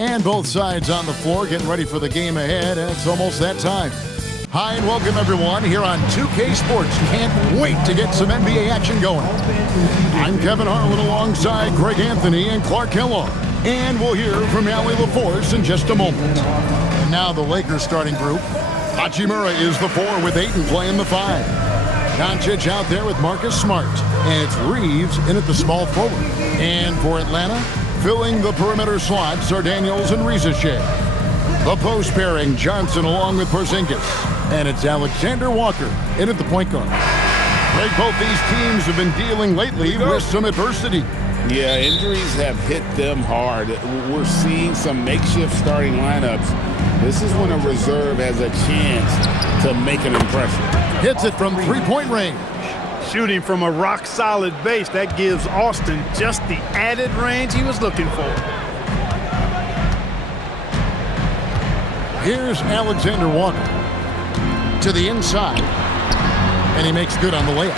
And both sides on the floor getting ready for the game ahead. It's almost that time. Hi and welcome everyone here on 2K Sports. Can't wait to get some NBA action going. I'm Kevin Harlan alongside Greg Anthony and Clark Kellogg. And we'll hear from Allie LaForce in just a moment. And now the Lakers starting group. Hachimura is the 4 with Ayton playing the 5. Doncic out there with Marcus Smart. And it's Reeves in at the small forward. And for Atlanta, filling the perimeter slots are Daniels and Reza Shea. The post pairing, Johnson along with Porzingis. And it's Alexander Walker in at the point guard. Greg, both these teams have been dealing lately with some adversity. Yeah, injuries have hit them hard. We're seeing some makeshift starting lineups. This is when a reserve has a chance to make an impression. Hits it from three-point range. Shooting from a rock-solid base, that gives Austin just the added range he was looking for. Here's Alexander Walker to the inside, and he makes good on the layup.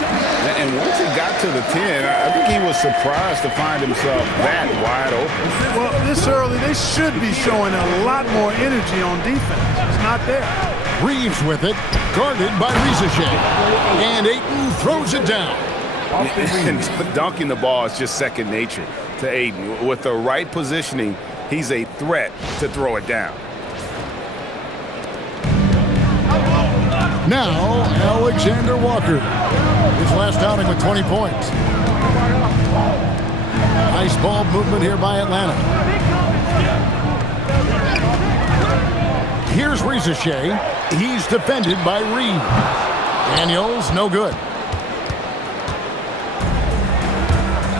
And once he got to the 10, I think he was surprised to find himself that wide open. Well, this early, they should be showing a lot more energy on defense. It's not there. Reeves with it, guarded by Reza Shea. And Ayton throws it down. And dunking the ball is just second nature to Ayton. With the right positioning, he's a threat to throw it down. Now, Alexander Walker. His last outing with 20 points. Nice ball movement here by Atlanta. Here's Reza Shea. He's defended by Reeves. Daniels, no good.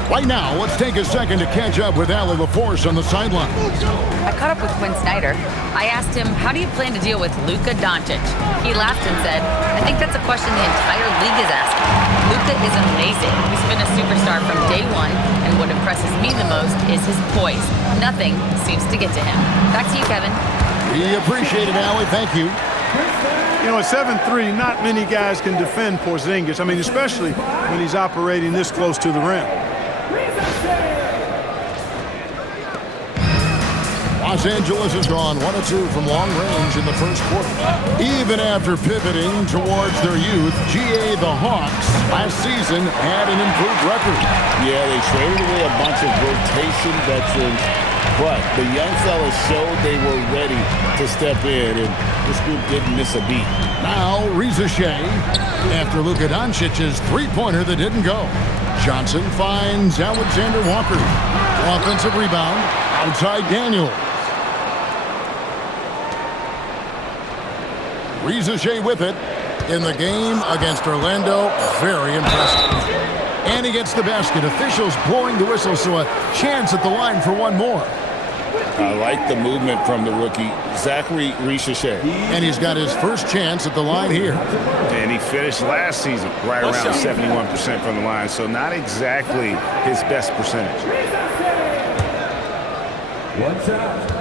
Right now, let's take a second to catch up with Allie LaForce on the sideline. I caught up with Quinn Snyder. I asked him, how do you plan to deal with Luka Doncic? He laughed and said, I think that's a question the entire league is asking. Luka is amazing. He's been a superstar from day one, and what impresses me the most is his poise. Nothing seems to get to him. Back to you, Kevin. We appreciate it, Allie. Thank you. You know, at 7'3", not many guys can defend Porzingis. I mean, especially when he's operating this close to the rim. Los Angeles has gone 1 of 2 from long range in the first quarter. Even after pivoting towards their youth, GA the Hawks last season had an improved record. Yeah, they traded away a bunch of rotation veterans, but the young fellas showed they were ready to step in, and this group didn't miss a beat. Now, Reza Shea, after Luka Doncic's three-pointer that didn't go. Johnson finds Alexander Walker. Offensive rebound, outside Daniels. Reza Shea with it in the game against Orlando. Very impressive. And he gets the basket. Officials blowing the whistle, so a chance at the line for one more. I like the movement from the rookie, Zachary Reza Shea. And he's got his first chance at the line here. And he finished last season right around 71% from the line, so not exactly his best percentage. One shot.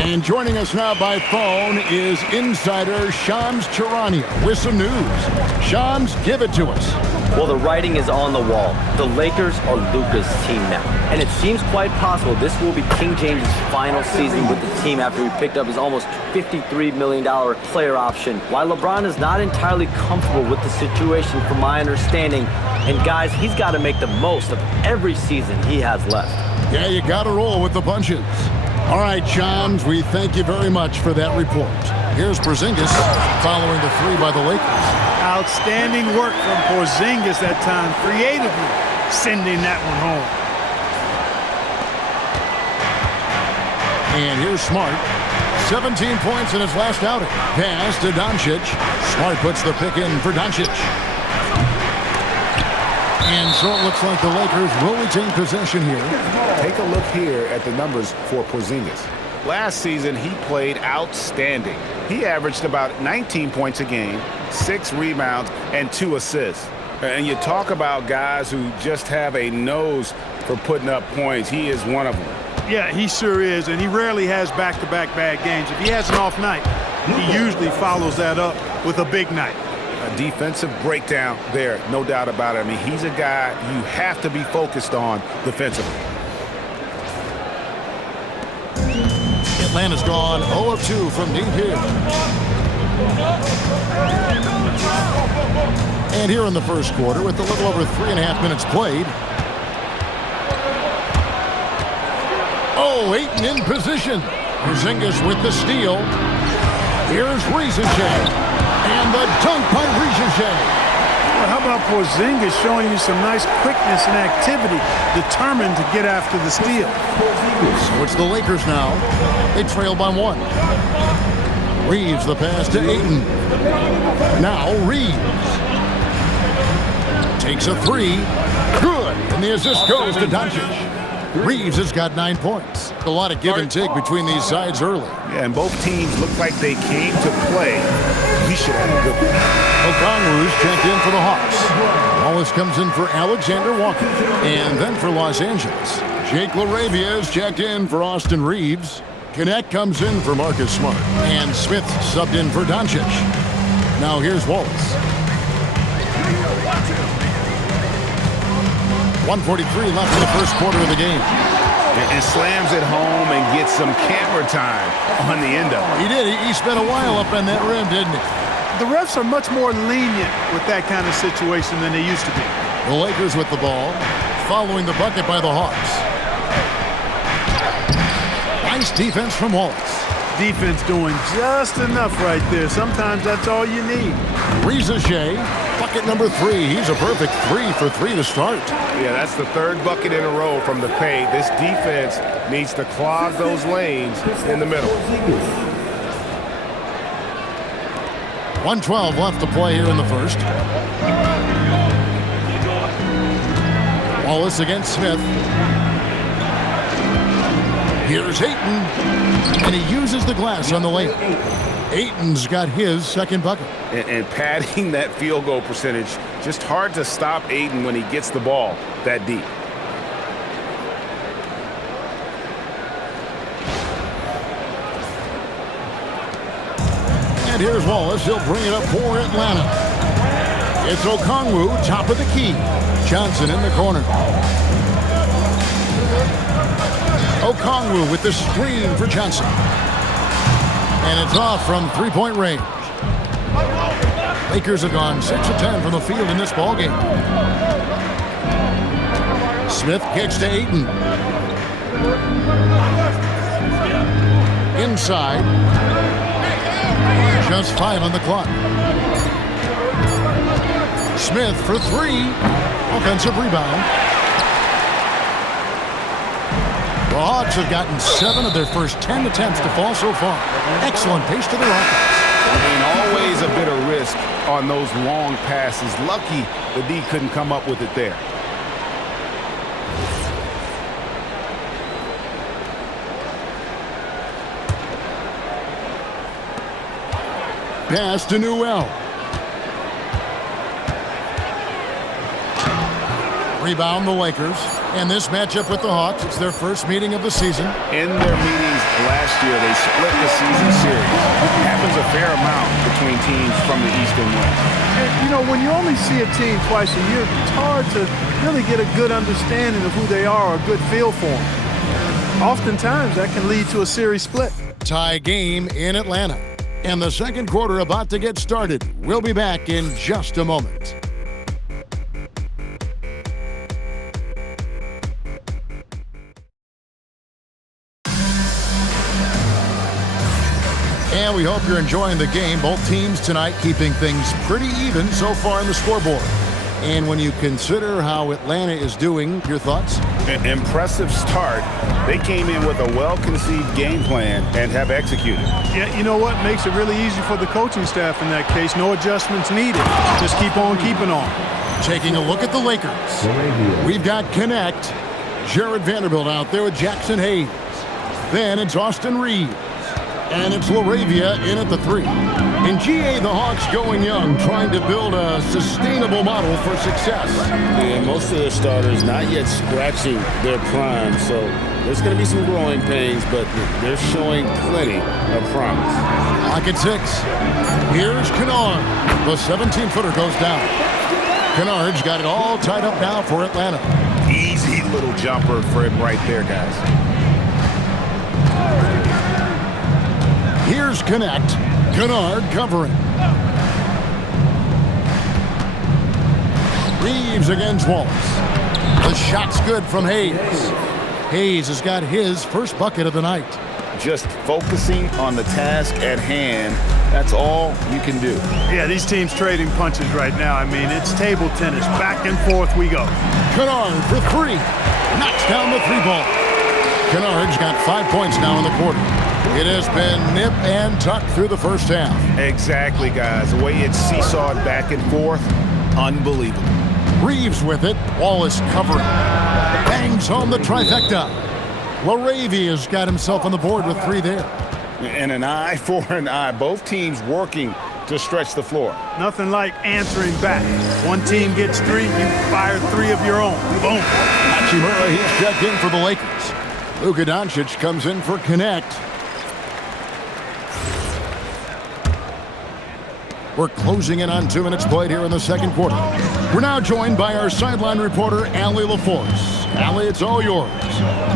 And joining us now by phone is insider Shams Charania with some news. Shams, give it to us. Well, the writing is on the wall. The Lakers are Luka's team now. And it seems quite possible this will be King James' final season with the team after he picked up his almost $53 million player option. While LeBron is not entirely comfortable with the situation from my understanding, and guys, he's got to make the most of every season he has left. Yeah, you got to roll with the punches. All right, Shams, we thank you very much for that report. Here's Porzingis following the three by the Lakers. Outstanding work from Porzingis that time, creatively sending that one home. And here's Smart. 17 points in his last outing. Pass to Doncic. Smart puts the pick in for Doncic. And so it looks like the Lakers will retain possession here. Take a look here at the numbers for Porzingis. Last season, he played outstanding. He averaged about 19 points a game, 6 rebounds, and 2 assists. And you talk about guys who just have a nose for putting up points. He is one of them. Yeah, he sure is, and he rarely has back-to-back bad games. If he has an off night, he usually follows that up with a big night. A defensive breakdown there, no doubt about it. I mean, he's a guy you have to be focused on defensively. Atlanta's gone 0 of 2 from deep here. And here in the first quarter, with a little over 3.5 minutes played. Oh, Ayton in position. Porzingis with the steal. Here's Ricochet. And the dunk by Ricochet. Well, how about Porzingis showing you some nice quickness and activity, determined to get after the steal. So it's the Lakers now. They trail by 1. Reeves the pass to Ayton. Now Reeves. Takes a 3. Good. And the assist goes to Doncic. Reeves has got 9 points. A lot of give and take between these sides early. Yeah, and both teams look like they came to play. We should have a good one. Okongwu's checked in for the Hawks. Wallace comes in for Alexander Walker. And then for Los Angeles, Jake LaRavia is checked in for Austin Reeves. Connect comes in for Marcus Smart. And Smith subbed in for Doncic. Now here's Wallace. 1:43 left in the first quarter of the game. And slams it home and gets some camera time on the end of it. He did. He spent a while up on that rim, didn't he? The refs are much more lenient with that kind of situation than they used to be. The Lakers with the ball, following the bucket by the Hawks. Nice defense from Wallace. Defense doing just enough right there. Sometimes that's all you need. Ricochet, bucket number 3. He's a perfect 3 for 3 to start. Yeah, that's the 3rd bucket in a row from the paint. This defense needs to clog those lanes in the middle. 1:12 left to play here in the first. Wallace against Smith. Here's Ayton, and he uses the glass on the layup. Ayton's got his second bucket. And padding that field goal percentage, just hard to stop Ayton when he gets the ball that deep. And here's Wallace. He'll bring it up for Atlanta. It's Okongwu, top of the key. Johnson in the corner. Okongwu with the screen for Johnson. And it's off from three-point range. Lakers have gone 6 of 10 from the field in this ballgame. Smith kicks to Ayton. Inside. Just 5 on the clock. Smith for 3. Offensive rebound. The Hawks have gotten 7 of their first 10 attempts to fall so far. Excellent pace to their offense. And always a bit of risk on those long passes. Lucky the D couldn't come up with it there. Pass to Newell. Rebound the Lakers. And this matchup with the Hawks, it's their first meeting of the season. In their meetings last year, they split the season series. It happens a fair amount between teams from the East and West. And, you know, when you only see a team twice a year, it's hard to really get a good understanding of who they are, or a good feel for them. Oftentimes, that can lead to a series split. Tie game in Atlanta. And the second quarter about to get started. We'll be back in just a moment. And we hope you're enjoying the game. Both teams tonight keeping things pretty even so far in the scoreboard. And when you consider how Atlanta is doing, your thoughts? An impressive start. They came in with a well-conceived game plan and have executed. Yeah, you know what? Makes it really easy for the coaching staff in that case. No adjustments needed. Just keep on keeping on. Taking a look at the Lakers. We've got Connect. Jared Vanderbilt out there with Jackson Hayes. Then it's Austin Reeves. And it's LaRavia in at the 3. In GA, the Hawks going young, trying to build a sustainable model for success. Yeah, most of their starters not yet scratching their prime, so there's going to be some growing pains, but they're showing plenty of promise. Clock at 6. Here's Kennard. The 17-footer goes down. Kennard's got it all tied up now for Atlanta. Easy little jumper for him right there, guys. Here's Connect. Kennard covering. Reeves against Wallace. The shot's good from Hayes. Hayes has got his first bucket of the night. Just focusing on the task at hand, that's all you can do. Yeah, these teams trading punches right now. I mean, it's table tennis. Back and forth we go. Kennard for three. Knocks down the three ball. Kennard's got 5 points now in the quarter. It has been nip and tuck through the first half. Exactly, guys. The way it's seesawed back and forth, unbelievable. Reeves with it. Wallace covering. Bangs home the trifecta. LaRavia's got himself on the board with 3 there. And an eye for an eye. Both teams working to stretch the floor. Nothing like answering back. One team gets 3, you fire 3 of your own. Boom. Hachimura, he's checked in for the Lakers. Luka Doncic comes in for Connect. We're closing in on 2 minutes played here in the second quarter. We're now joined by our sideline reporter, Allie LaForce. Allie, it's all yours.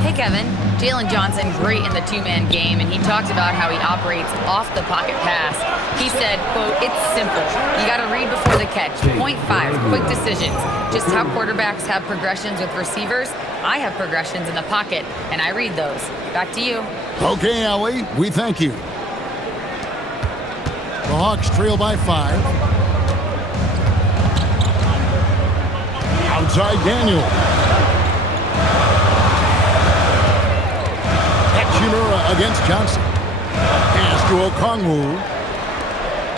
Hey, Kevin. Jalen Johnson, great in the two-man game, and he talked about how he operates off the pocket pass. He said, quote, "It's simple. You got to read before the catch. Point 5, quick decisions. Just how quarterbacks have progressions with receivers, I have progressions in the pocket, and I read those." Back to you. Okay, Allie, we thank you. The Hawks trail by 5. Outside Daniel. Hachimura against Johnson. Pass to Okongwu.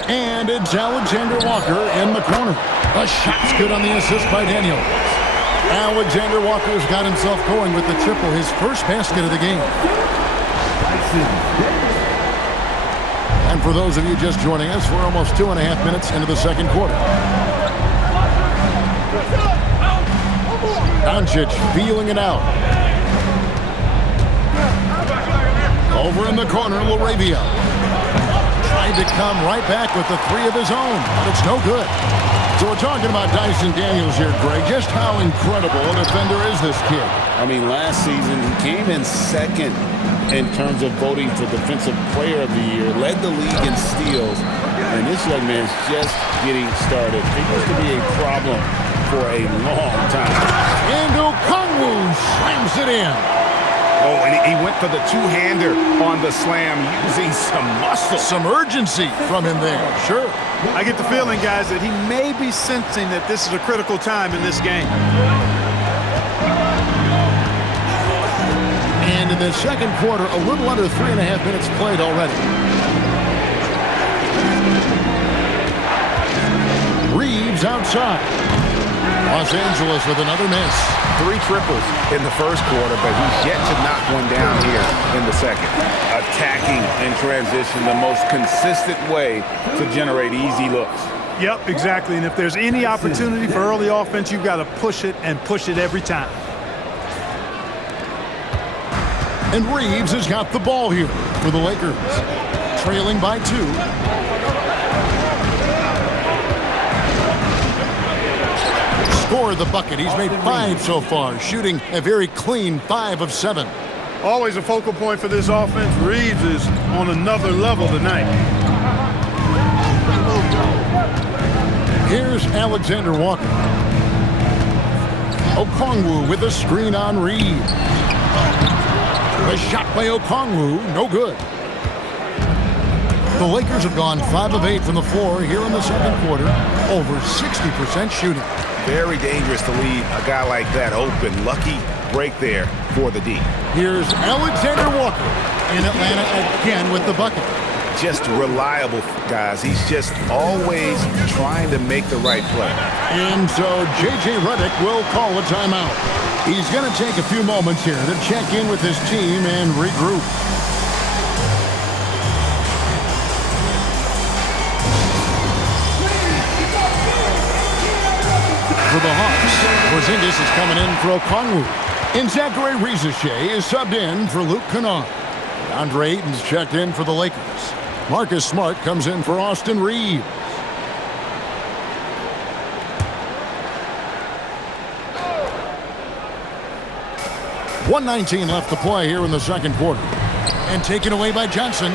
And it's Alexander Walker in the corner. A shot's good on the assist by Daniel. Alexander Walker's got himself going with the triple, his first basket of the game. And for those of you just joining us, we're almost 2.5 minutes into the second quarter. Doncic feeling it out. Over in the corner, LaRavia. Tried to come right back with the 3 of his own, but it's no good. So we're talking about Dyson Daniels here, Greg. Just how incredible a defender is this kid? I mean, last season he came in second in terms of voting for Defensive Player of the Year, led the league in steals, and this young man's just getting started. He used to be a problem for a long time. And Okongwu slams it in. Oh, and he went for the two-hander on the slam, using some muscle. Some urgency from him there, sure. I get the feeling, guys, that he may be sensing that this is a critical time in this game. And in the second quarter, a little under 3.5 minutes played already. Reeves outside. Los Angeles with another miss. 3 triples in the first quarter, but he's yet to knock one down here in the second. Attacking in transition, the most consistent way to generate easy looks. Yep, exactly. And if there's any opportunity for early offense, you've got to push it and push it every time. And Reeves has got the ball here for the Lakers. Trailing by 2. Scored the bucket. He's made 5 so far, shooting a very clean 5 of 7. Always a focal point for this offense. Reeves is on another level tonight. Here's Alexander Walker. Okongwu with a screen on Reeves. A shot by Okongwu, no good. The Lakers have gone 5 of 8 from the floor here in the second quarter. Over 60% shooting. Very dangerous to leave a guy like that open. Lucky break there for the D. Here's Alexander Walker in Atlanta again with the bucket. Just reliable, guys. He's just always trying to make the right play. And so J.J. Redick will call a timeout. He's going to take a few moments here to check in with his team and regroup. For the Hawks, Porzingis is coming in for Okongwu. And Zachary Rizachet is subbed in for Luke Kennard. Andre Ayton's checked in for the Lakers. Marcus Smart comes in for Austin Reeves. .119 left to play here in the second quarter. And taken away by Johnson.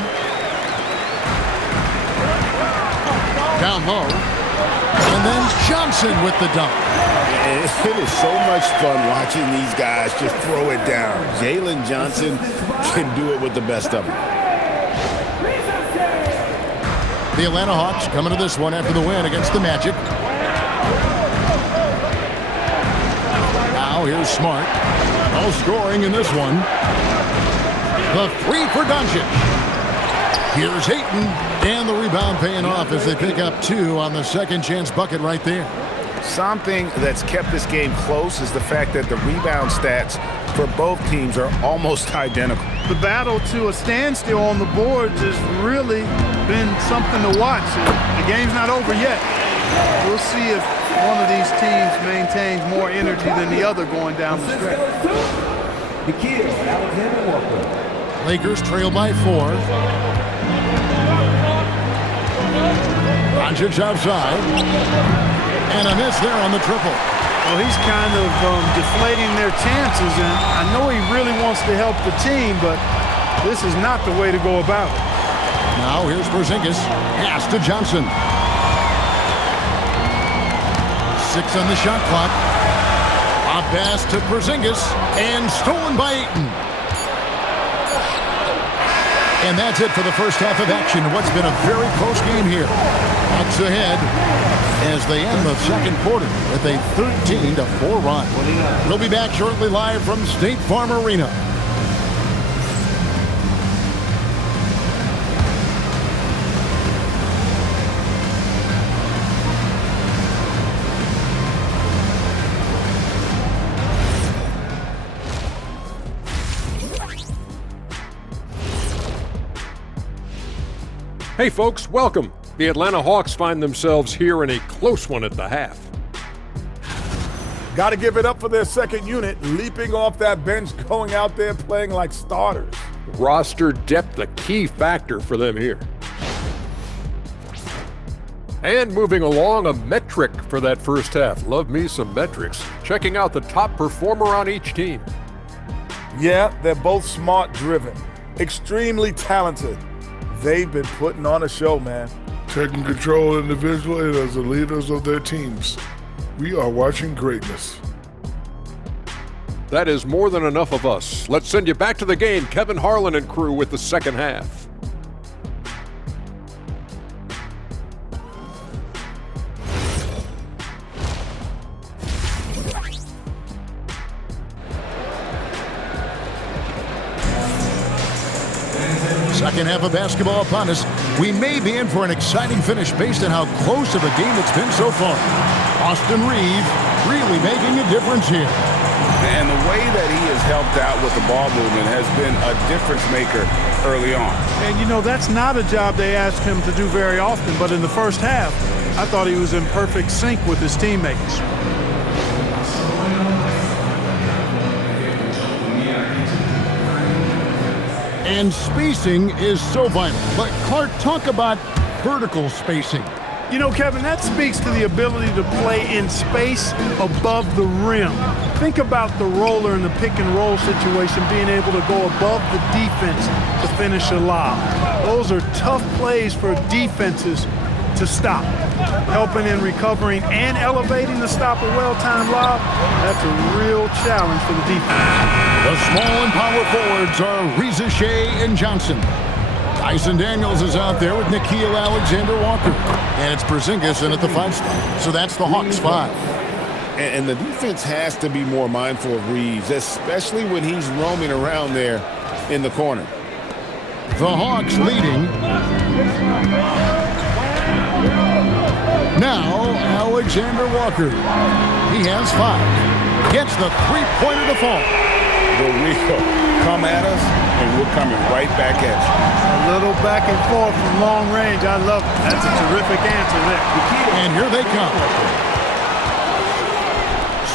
Down low. And then Johnson with the dunk. It is so much fun watching these guys just throw it down. Jalen Johnson can do it with the best of them. The Atlanta Hawks coming to this one after the win against the Magic. Now here's Smart. No scoring in this one. The three for Doncic. Here's Hayton, and the rebound paying off as they pick up 2 on the second chance bucket right there. Something that's kept this game close is the fact that the rebound stats for both teams are almost identical. The battle to a standstill on the boards has really been something to watch. The game's not over yet. We'll see if one of these teams maintains more energy than the other going down the stretch. The kid, Alexander Walker. Lakers trail by 4. Doncic outside. And a miss there on the triple. Well, he's kind of deflating their chances, and I know he really wants to help the team, but this is not the way to go about it. Now here's Porzingis. Pass to Johnson. 6 on the shot clock. A pass to Porzingis, and stolen by Ayton. And that's it for the first half of action. What's been a very close game here. Hawks ahead as they end the second quarter with a 13-4 run. We'll be back shortly live from State Farm Arena. Hey folks, welcome. The Atlanta Hawks find themselves here in a close one at the half. Got to give it up for their second unit, leaping off that bench, going out there playing like starters. Roster depth a key factor for them here. And moving along, a metric for that first half. Love me some metrics. Checking out the top performer on each team. Yeah, they're both smart-driven, extremely talented. They've been putting on a show, man. Taking control individually and as the leaders of their teams. We are watching greatness. That is more than enough of us. Let's send you back to the game. Kevin Harlan and crew with the second half. Second half of basketball upon us. We may be in for an exciting finish based on how close of a game it's been so far. Austin Reeves really making a difference here. And the way that he has helped out with the ball movement has been a difference maker early on. And, you know, that's not a job they ask him to do very often, but in the first half, I thought he was in perfect sync with his teammates. And spacing is so vital. But Clark, talk about vertical spacing. You know, Kevin, that speaks to the ability to play in space above the rim. Think about the roller in the pick and roll situation being able to go above the defense to finish a lob. Those are tough plays for defenses to stop. Helping in recovering and elevating to stop a well-timed lob, that's a real challenge for the defense. The small and power forwards are Reza Shea and Johnson. Tyson Daniels is out there with Nickeil Alexander-Walker. And it's Porzingis in at the 5 spot. So that's the Hawks 5. And the defense has to be more mindful of Reeves, especially when he's roaming around there in the corner. The Hawks leading. Now, Alexander-Walker. He has 5. Gets the three-pointer to fall. The real come at us, and we're coming right back at you. A little back and forth from long range. I love it. That's a terrific answer there. And here they come.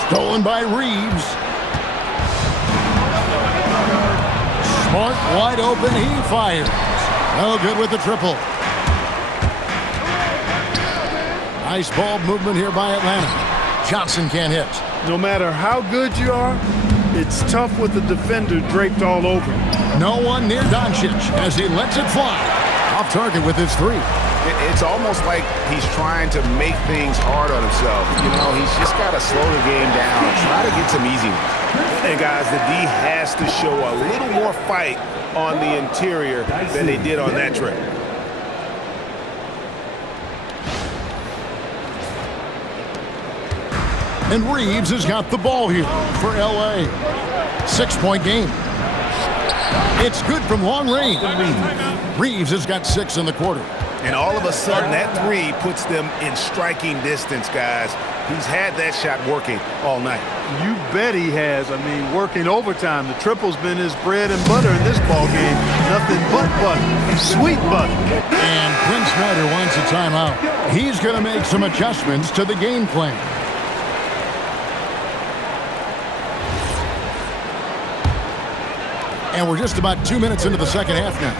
Stolen by Reeves. Smart wide open. He fires. No good with the triple. Nice ball movement here by Atlanta. Johnson can't hit. No matter how good you are, it's tough with the defender draped all over. No one near Doncic as he lets it fly. Off target with his three. It's almost like he's trying to make things hard on himself. You know, he's just got to slow the game down and try to get some easy ones. And guys, the D has to show a little more fight on the interior than they did on that trip. And Reeves has got the ball here for L.A. 6-point game. It's good from long range. Reeves has got 6 in the quarter. And all of a sudden, that three puts them in striking distance, guys. He's had that shot working all night. You bet he has. I mean, working overtime. The triple's been his bread and butter in this ball game. Nothing but butter. Sweet butter. And Quinn Snyder wants a timeout. He's going to make some adjustments to the game plan. And we're just about 2 minutes into the second half now.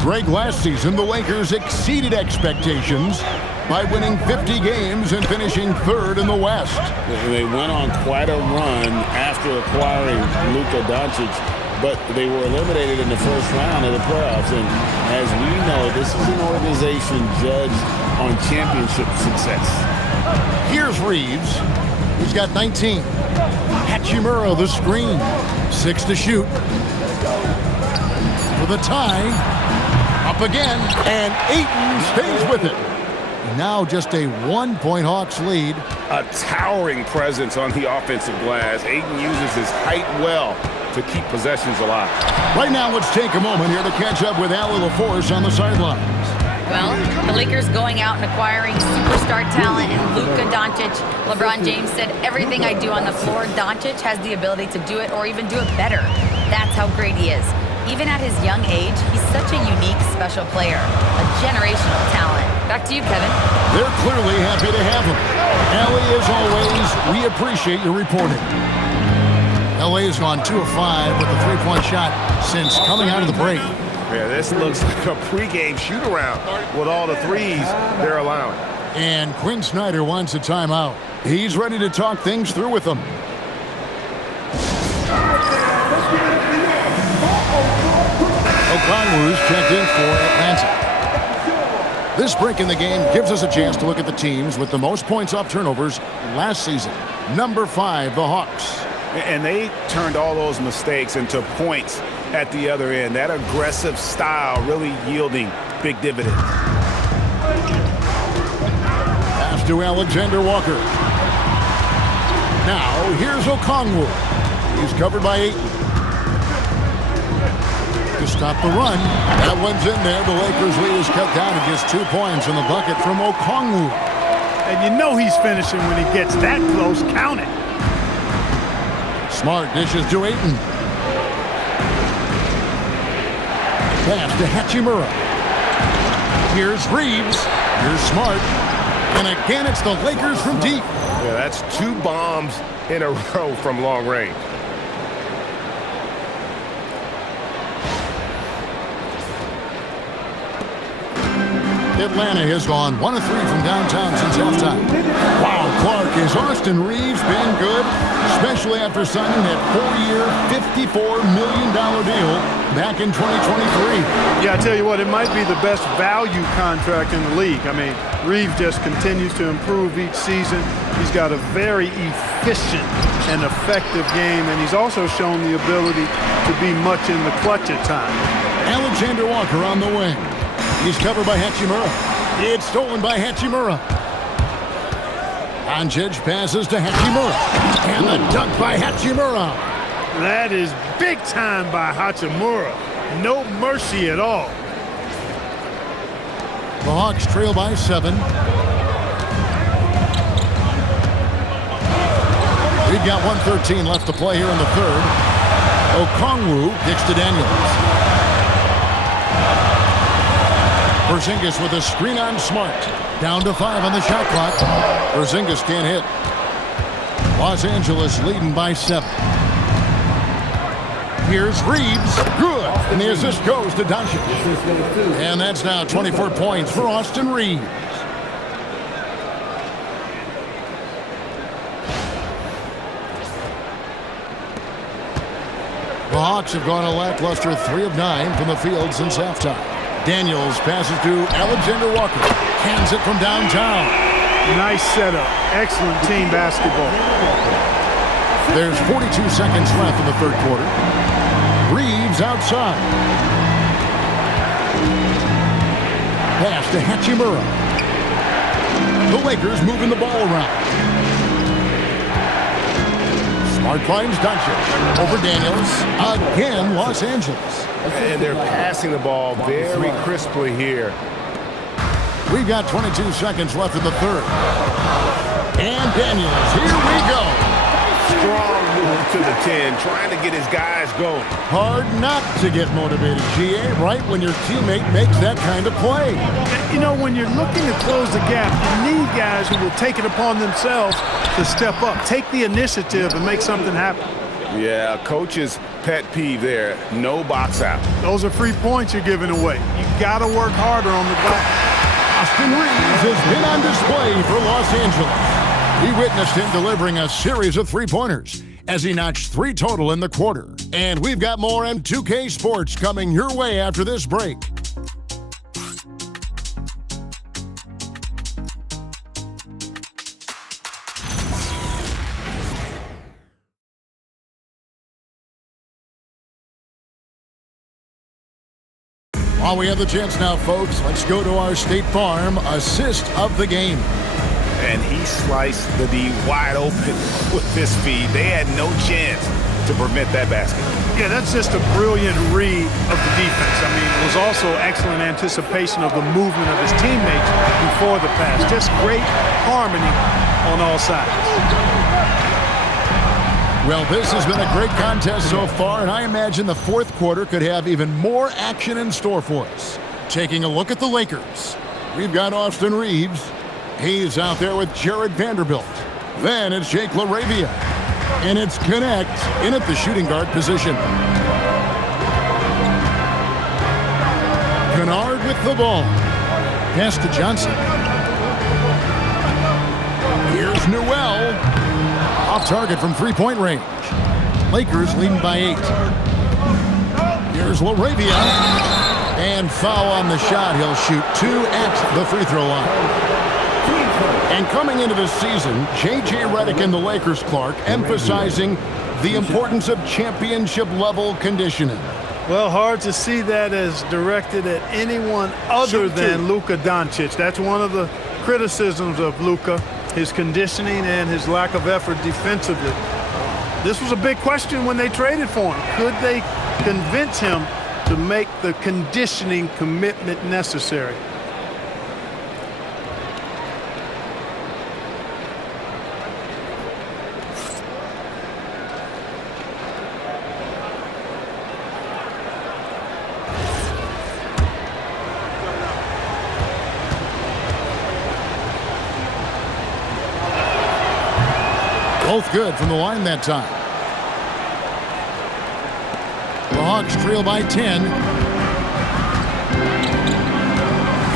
Greg, last season, the Lakers exceeded expectations by winning 50 games and finishing 3rd in the West. They went on quite a run after acquiring Luka Doncic, but they were eliminated in the first round of the playoffs. And as we know, this is an organization judged on championship success. Here's Reeves. He's got 19. Hachimura, the screen. 6 to shoot. For the tie. Up again, and Ayton stays with it. Now just a 1-point Hawks lead. A towering presence on the offensive glass. Ayton uses his height well to keep possessions alive. Right now, let's take a moment here to catch up with Allie LaForce on the sidelines. Well, the Lakers going out and acquiring superstar talent in Luka Doncic. LeBron James said, everything I do on the floor, Doncic has the ability to do it or even do it better. That's how great he is. Even at his young age, he's such a unique, special player, a generational talent. Back to you, Kevin. They're clearly happy to have him. Allie, as always, we appreciate your reporting. LA has gone 2 of 5 with a 3-point shot since coming out of the break. Yeah, this looks like a pregame shoot-around with all the threes they're allowing. And Quinn Snyder wants a timeout. He's ready to talk things through with them. Okongwu's checked in for Atlanta. This break in the game gives us a chance to look at the teams with the most points off turnovers last season. Number 5, the Hawks. And they turned all those mistakes into points at the other end. That aggressive style really yielding big dividends. Pass to Alexander Walker. Now, here's Okongwu. He's covered by Ayton. To stop the run. That one's in there. The Lakers lead is cut down to just 2 points in the bucket from Okongwu. And you know he's finishing when he gets that close. Count it. Smart dishes to Ayton. Pass to Hachimura. Here's Reeves. Here's Smart. And again, it's the Lakers from deep. Yeah, that's 2 bombs in a row from long range. Atlanta has gone 1 of 3 from downtown since halftime. Wow, Clark, has Austin Reeves been good, especially after signing that 4-year, $54 million deal back in 2023. Yeah, I tell you what, it might be the best value contract in the league. I mean, Reeves just continues to improve each season. He's got a very efficient and effective game, and he's also shown the ability to be much in the clutch at times. Alexander Walker on the wing. He's covered by Hachimura. It's stolen by Hachimura. Doncic passes to Hachimura. And the dunk by Hachimura. That is big time by Hachimura. No mercy at all. The Hawks trail by 7. We've got 1:13 left to play here in the third. Okongwu kicks to Daniels. Porzingis with a screen on Smart. Down to 5 on the shot clock. Porzingis can't hit. Los Angeles leading by 7. Here's Reeves. Good. And the assist goes to Doncic. And that's now 24 points for Austin Reeves. The Hawks have gone a lackluster 3 of 9 from the field since halftime. Daniels passes to Alexander Walker. Hands it from downtown. Nice setup. Excellent team basketball. There's 42 seconds left in the third quarter. Reeves outside. Pass to Hachimura. The Lakers moving the ball around. Smart finds Doncic. Over Daniels. Again, Los Angeles. And they're passing the ball very crisply here. We've got 22 seconds left in the third. And Daniels, here we go. Strong move to the 10, trying to get his guys going. Hard not to get motivated, GA, right when your teammate makes that kind of play. You know, when you're looking to close the gap, you need guys who will take it upon themselves to step up, take the initiative, and make something happen. Yeah, coach's pet peeve there, no box out. Those are free points you're giving away. You got to work harder on the glass. Austin Reeves has been on display for Los Angeles. We witnessed him delivering a series of three-pointers as he notched 3 total in the quarter. And we've got more M2K Sports coming your way after this break. While we have the chance now, folks, let's go to our State Farm assist of the game. And he sliced the D wide open with this feed. They had no chance to prevent that basket. Yeah, that's just a brilliant read of the defense. I mean, it was also excellent anticipation of the movement of his teammates before the pass. Just great harmony on all sides. Well, this has been a great contest so far, and I imagine the fourth quarter could have even more action in store for us. Taking a look at the Lakers, we've got Austin Reeves. He's out there with Jared Vanderbilt. Then it's Jake LaRavia. And it's Connect in at the shooting guard position. Kennard with the ball. Pass to Johnson. Here's Newell. Off target from three-point range. Lakers leading by 8. Here's LaRavia. And foul on the shot. He'll shoot 2 at the free throw line. And coming into the season, J.J. Redick and the Lakers, Clark, emphasizing the importance of championship-level conditioning. Well, hard to see that as directed at anyone other than Luka Doncic. That's one of the criticisms of Luka, his conditioning and his lack of effort defensively. This was a big question when they traded for him. Could they convince him to make the conditioning commitment necessary? Both good from the line that time. The Hawks trail by 10.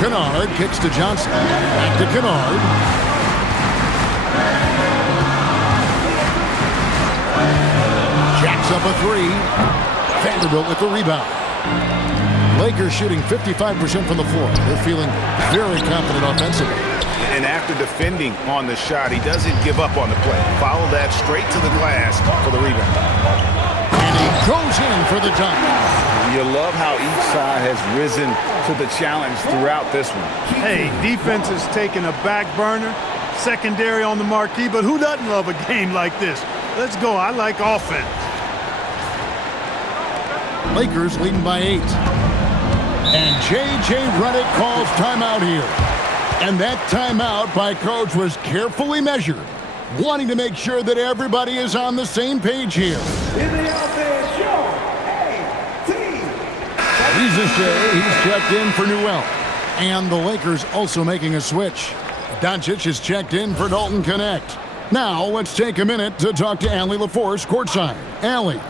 Kennard kicks to Johnson. Back to Kennard. Jacks up a 3. Vanderbilt with the rebound. Lakers shooting 55% from the floor. They're feeling very confident offensively. And after defending on the shot, he doesn't give up on the play. Follow that straight to the glass for the rebound. And he goes in for the dunk. You love how each side has risen to the challenge throughout this one. Hey, defense is taking a back burner, secondary on the marquee, but who doesn't love a game like this? Let's go. I like offense. Lakers leading by 8. And J.J. Redick calls timeout here. And that timeout by Coach was carefully measured, wanting to make sure that everybody is on the same page here. In the offense, your team. He's checked in for Newell. And the Lakers also making a switch. Doncic is checked in for Dalton Connect. Now let's take a minute to talk to Allie LaForce courtside. Allie.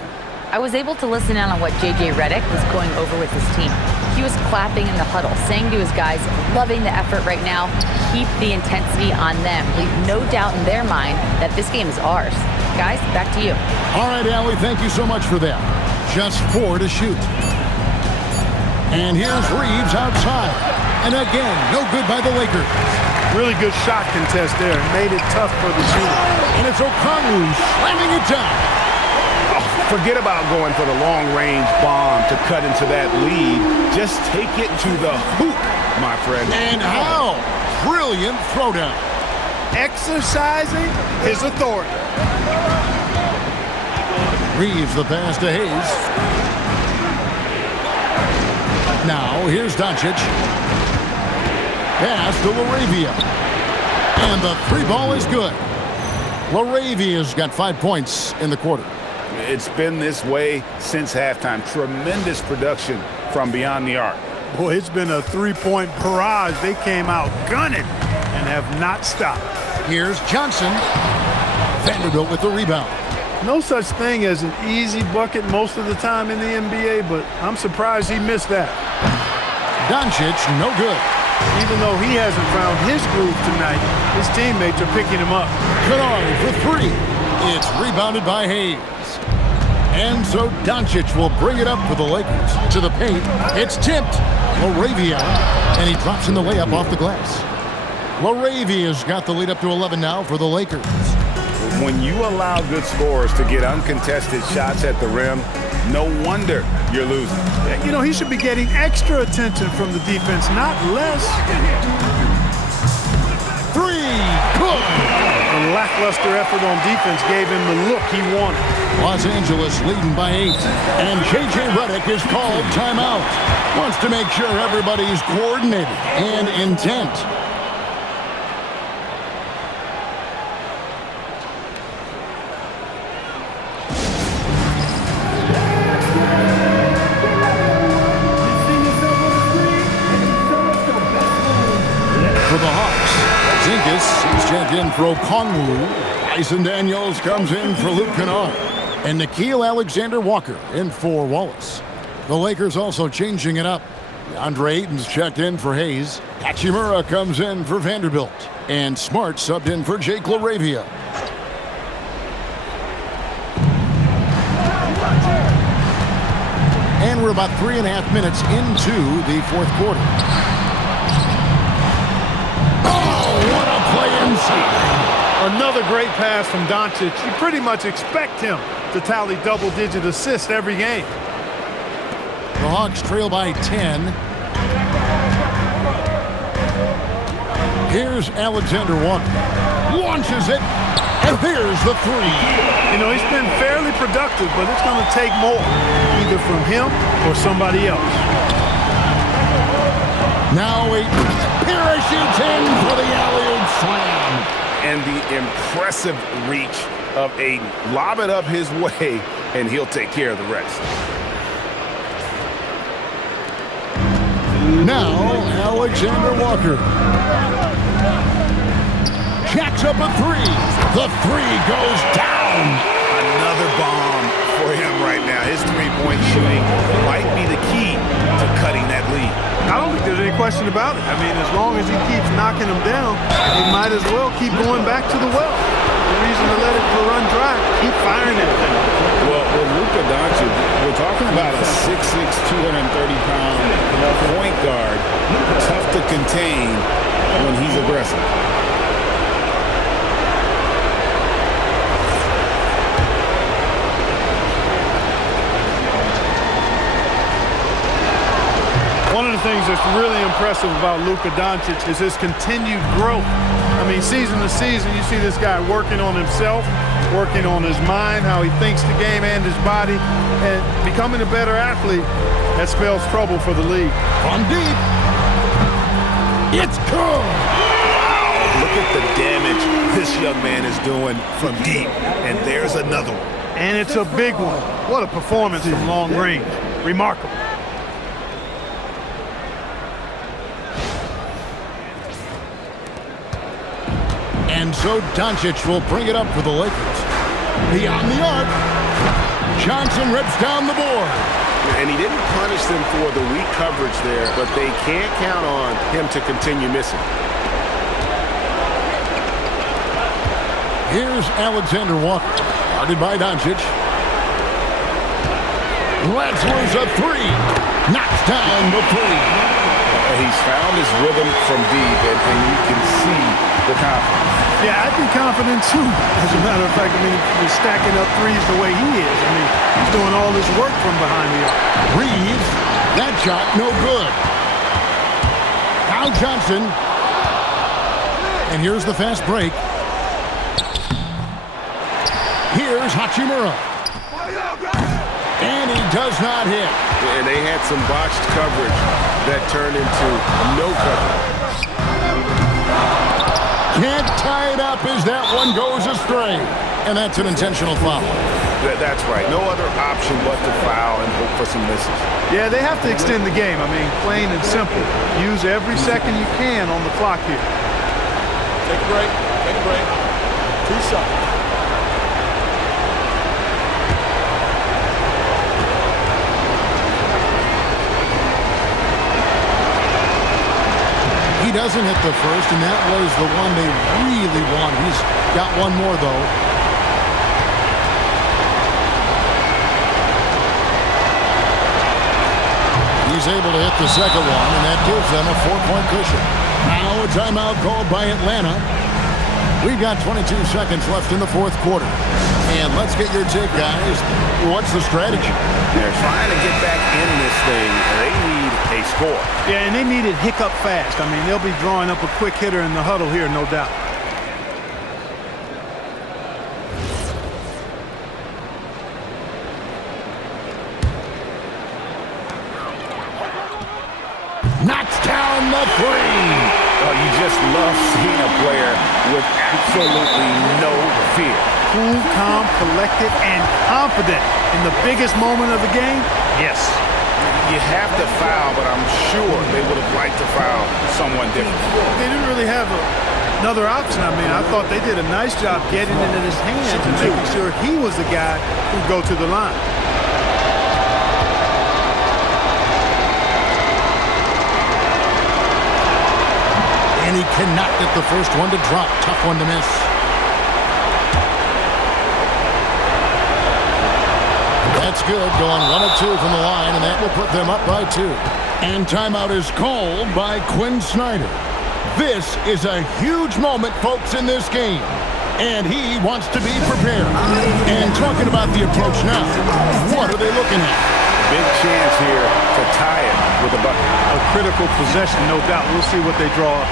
I was able to listen in on what J.J. Redick was going over with his team. He was clapping in the huddle, saying to his guys, loving the effort right now, keep the intensity on them. Leave no doubt in their mind that this game is ours. Guys, back to you. All right, Allie, thank you so much for that. Just 4 to shoot. And here's Reeves outside. And again, no good by the Lakers. Really good shot contest there. Made it tough for the shooter. And it's Okongwu slamming it down. Forget about going for the long-range bomb to cut into that lead. Just take it to the hoop, my friend. And how? Brilliant throwdown. Exercising his authority. Reeves the pass to Hayes. Now, here's Doncic. Pass to LaRavia. And the 3-ball is good. LaRavia's got 5 points in the quarter. It's been this way since halftime. Tremendous production from beyond the arc. Boy, it's been a 3-point barrage. They came out gunning and have not stopped. Here's Johnson. Vanderbilt with the rebound. No such thing as an easy bucket most of the time in the NBA, but I'm surprised he missed that. Doncic, no good. Even though he hasn't found his groove tonight, his teammates are picking him up. Kennard for 3. It's rebounded by Hayes. And so Doncic will bring it up for the Lakers. To the paint, it's tipped. LaRavia, and he drops in the layup off the glass. LaRavia's got the lead up to 11 now for the Lakers. When you allow good scorers to get uncontested shots at the rim, no wonder you're losing. You know, he should be getting extra attention from the defense, not less. 3, good. A lackluster effort on defense gave him the look he wanted. Los Angeles leading by 8. And J.J. Redick is called timeout. Wants to make sure everybody's coordinated and intent. For the Hawks, Zinkas is checked in for Okongwu. Tyson Daniels comes in for Luke Kennard. And Nickeil Alexander-Walker in for Wallace. The Lakers also changing it up. Andre Ayton's checked in for Hayes. Hachimura comes in for Vanderbilt. And Smart subbed in for Jake LaRavia. And we're about 3.5 minutes into the 4th quarter. Oh, what a play inside. Another great pass from Doncic. You pretty much expect him to tally double-digit assists every game. The Hawks trail by 10. Here's Alexander Walker. Launches it. And there's the 3. You know, he's been fairly productive, but it's going to take more, either from him or somebody else. Now he parachutes in for the alley-oop slam. And the impressive reach of Ayton. Lob it up his way, and he'll take care of the rest. Now, Alexander Walker. Jacks up a 3. The 3 goes down. Another bomb for him right now. His three-point shooting might be the key to cutting that lead. I don't think there's any question about it. I mean, as long as he keeps knocking them down, he might as well keep going back to the well. No reason to let it run dry. Keep firing at it. Well, with Luka Doncic, we're talking about a 6'6", 230-pound point guard, tough to contain when he's aggressive. One of the things that's really impressive about Luka Doncic is his continued growth. I mean, season to season, you see this guy working on himself, working on his mind, how he thinks the game and his body, and becoming a better athlete. That spells trouble for the league. From deep. It's good. Wow, look at the damage this young man is doing from deep. And there's another one. And it's a big one. What a performance from long range. Remarkable. And so Doncic will bring it up for the Lakers. Beyond the arc. Johnson rips down the board. And he didn't punish them for the weak coverage there, but they can't count on him to continue missing. Here's Alexander Walker, guarded by Doncic. Lets loose a three. Knocks down the three. He's found his rhythm from deep, and you can see the confidence. Yeah, I'd be confident too. As a matter of fact, I mean, he's stacking up threes the way he is. I mean, he's doing all this work from behind the arc. Reeves, that shot no good. Now Johnson. And here's the fast break. Here's Hachimura. And he does not hit. And they had some botched coverage that turned into no coverage. Can't tie it up as that one goes astray. And that's an intentional foul. That's right. No other option but to foul and hope for some misses. Yeah, they have to extend the game. I mean, plain and simple. Use every second you can on the clock here. Take a break. Take a break. 2 shots. He doesn't hit the first, and that was the one they really wanted. He's got one more, though. He's able to hit the second one, and that gives them a 4-point cushion. Now a timeout called by Atlanta. We've got 22 seconds left in the fourth quarter. And let's get your take, guys. What's the strategy? They're trying to get back in this thing. They need a score. Yeah, and they need it hiccup fast. I mean, they'll be drawing up a quick hitter in the huddle here, no doubt. Knocks down the three. Oh, you just love seeing a player with absolutely no fear. Cool, calm, collected, and confident in the biggest moment of the game? Yes. You have to foul, but I'm sure they would have liked to foul someone different. They didn't really have another option. I mean, I thought they did a nice job getting it in his hands and making sure he was the guy who'd go to the line. And he cannot get the first one to drop. Tough one to miss. That's good. Going 1 of 2 from the line, and that will put them up by 2. And timeout is called by Quinn Snyder. This is a huge moment, folks, in this game. And he wants to be prepared. And talking about the approach now, what are they looking at? Big chance here to tie it with a bucket. A critical possession, no doubt. We'll see what they draw up.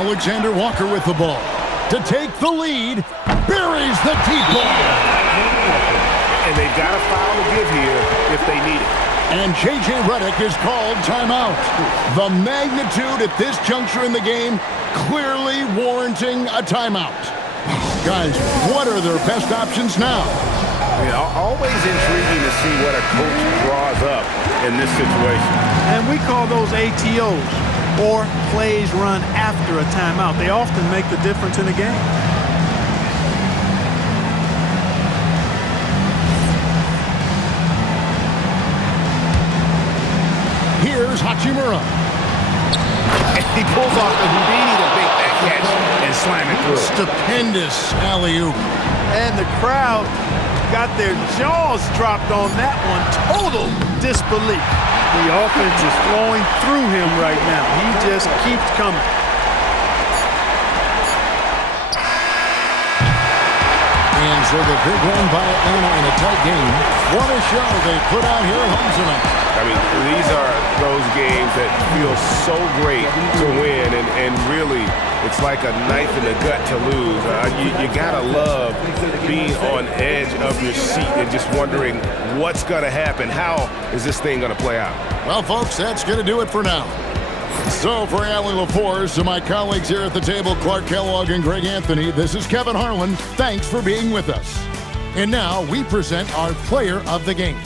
Alexander Walker with the ball. To take the lead, buries the deep ball. And they've got a foul to give here if they need it. And J.J. Redick is called timeout. The magnitude at this juncture in the game clearly warranting a timeout. Guys, what are their best options now? Always intriguing to see what a coach draws up in this situation. And we call those ATOs, or plays run after a timeout. They often make the difference in a game. Here's Hachimura. He pulls off the Houdini to make that catch and slam it through. Stupendous alley-oop. And the crowd got their jaws dropped on that one. Total disbelief. The offense is flowing through him right now. He just keeps coming. And so the big one by Atlanta in a tight game. What a show they put out here at home tonight. I mean, these are those games that feel so great to win, and really, it's like a knife in the gut to lose. You gotta love being on edge of your seat and just wondering what's gonna happen. How is this thing gonna play out? Well, folks, that's gonna do it for now. So for Allie LaForce and my colleagues here at the table, Clark Kellogg and Greg Anthony, this is Kevin Harlan. Thanks for being with us. And now we present our player of the game.